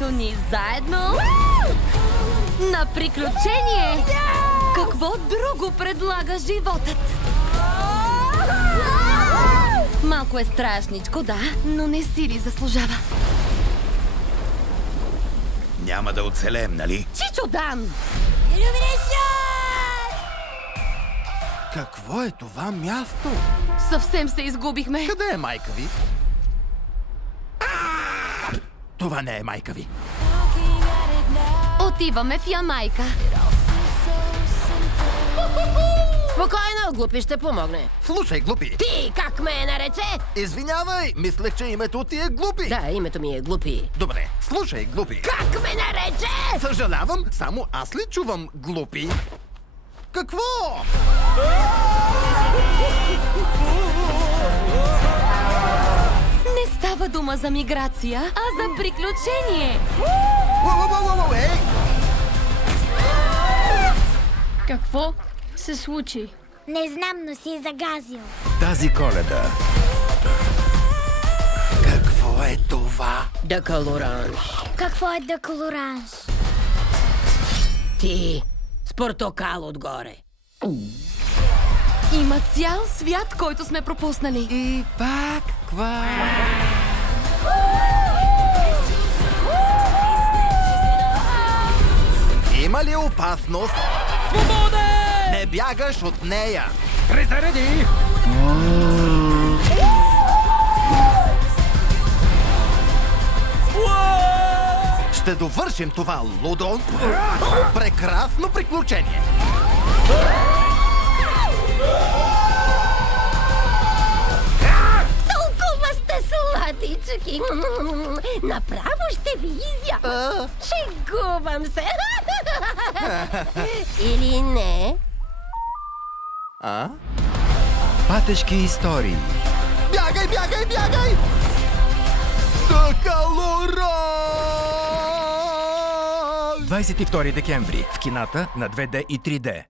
Ето ни заедно на приключение! Какво друго предлага животът? Малко е страшничко, да, но не си ли заслужава? Няма да оцелем, нали? Чичо Дан! Какво е това място? Съвсем се изгубихме. Къде е майка ви? Това не е майка ви. Отиваме в Ямайка. Спокойно, глупи ще помогне. Слушай, глупи. Ти как ме нарече? Извинявай, мислех, че името ти е глупи. Да, името ми е глупи. Добре, слушай, глупи. Как ме нарече? Съжалявам, само аз ли чувам глупи? Какво? Не става дума за миграция, а за приключение. Ей! Какво се случи? Не знам, но си загазил. Тази Коледа. Какво е това? Деколоранж. Какво е деколоранж? Ти с портокал отгоре. Има цял свят, който сме пропуснали. И пак ква. Има ли опасност? Свободен! Не бягаш от нея. Призареди! Ще довършим това лудо. Прекрасно приключение. Толкова сте сладички. Направо ще ви изям. Шегувам се. Или не? Патешки истории. Бягай, бягай, бягай! Деколоранж! 22 декември в кината на 2D и 3D.